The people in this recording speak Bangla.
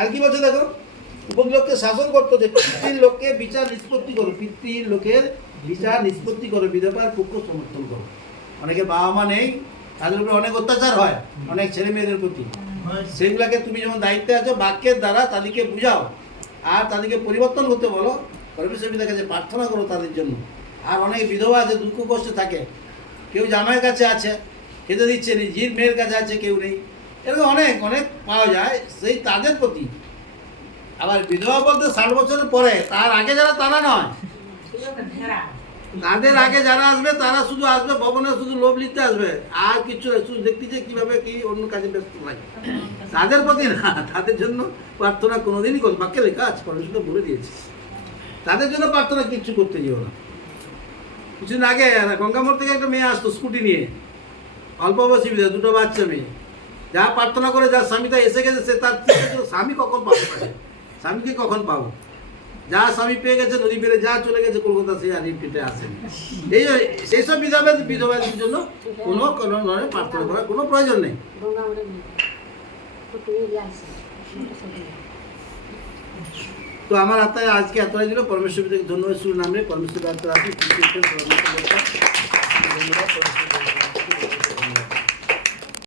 আর কি বলছে দেখো, উপদ্রবকে শাসন করতো যে পিতৃর লোককে বিচার নিষ্পত্তি করো, পিতৃর লোকের বিচার নিষ্পত্তি করো, বিধবার পক্ষ সমর্থন করো। অনেকে বাবা মা নেই, তাদের উপরে অনেক অত্যাচার হয় অনেক ছেলে মেয়েদের প্রতি, সেগুলাকে তুমি যেমন দায়িত্বে আছো বাক্যের দ্বারা তাদেরকে বুঝাও আর তাদেরকে পরিবর্তন করতে বলো, পরমেশ্বর পিতার কাছে প্রার্থনা করো তাদের জন্য। আর অনেক বিধবা আছে, দুঃখ কষ্টে থাকে, কেউ জামাইয়ের কাছে আছে খেতে দিচ্ছে নেই, জির মেয়ের কাছে আছে কেউ নেই, এরকম অনেক অনেক পাওয়া যায়, সেই তাদের প্রতি। আবার বিধবা বলতে 60 বছরের পরে, তার আগে যারা তারা নয়, তাদের আগে যারা আসবে তারা শুধু আসবে ভবনে, শুধু লোভ লিখতে আসবে আর কিছু শুধু দেখতে যে কীভাবে কি অন্য কাজে ব্যস্ত লাগে, তাদের প্রতি না, তাদের জন্য প্রার্থনা কোনোদিনই করো, বাক্যে লেখা আছে, পরমেশ্বর বলে দিয়েছে, তাদের জন্য প্রার্থনা কিচ্ছু করতে যেও না। কিছুদিন আগে গঙ্গামোড় থেকে একটা মেয়ে আসতো স্কুটি নিয়ে, অল্প বয়সী বিধবা, 2টো বাচ্চা মেয়ে, যা প্রার্থনা করে যার স্বামীটা এসে গেছে, সে তার স্বামী কখন পাবো, স্বামীকে কখন পাবো, যা স্বামী পেয়ে গেছে নদী পেরে যা চলে গেছে কলকাতা, সে আর রিপিটে আসেনি। এই সেই সব বিধবাদের জন্য কোনো ধরনের প্রার্থনা করার কোনো প্রয়োজন নেই। তো আমার হাতে আজকে এতটাই ছিল। পরমেশ্বর পিতাকে ধন্যবাদ শুরু নামে পরমেশ্বর আত্মা